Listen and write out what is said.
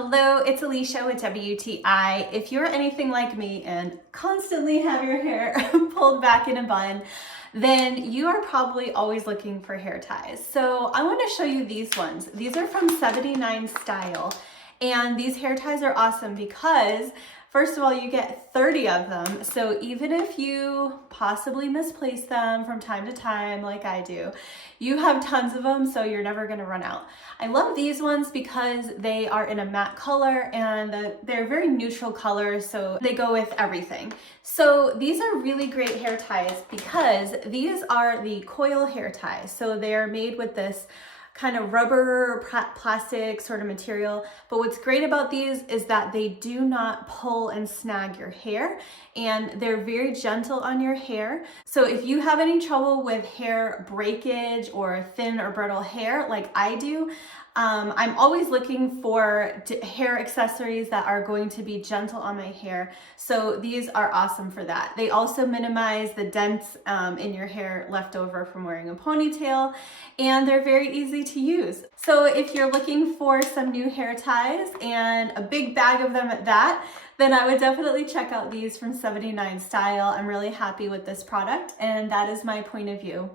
Hello, it's Alicia with WTI. If you're anything like me and constantly have your hair pulled back in a bun, then you are probably always looking for hair ties. So I want to show you these ones. These are from 79STYLE, and these hair ties are awesome because first of all, you get 30 of them. So even if you possibly misplace them from time to time, like I do, you have tons of them, so you're never gonna run out. I love these ones because they are in a matte color and they're very neutral colors, so they go with everything. So these are really great hair ties because these are the coil hair ties. So they are made with this kind of rubber plastic sort of material. But what's great about these is that they do not pull and snag your hair, and they're very gentle on your hair. So if you have any trouble with hair breakage or thin or brittle hair like I do, I'm always looking for hair accessories that are going to be gentle on my hair. So these are awesome for that. They also minimize the dents in your hair left over from wearing a ponytail, and they're very easy to use. So if you're looking for some new hair ties and a big bag of them at that, then I would definitely check out these from 79STYLE. I'm really happy with this product, and that is my point of view.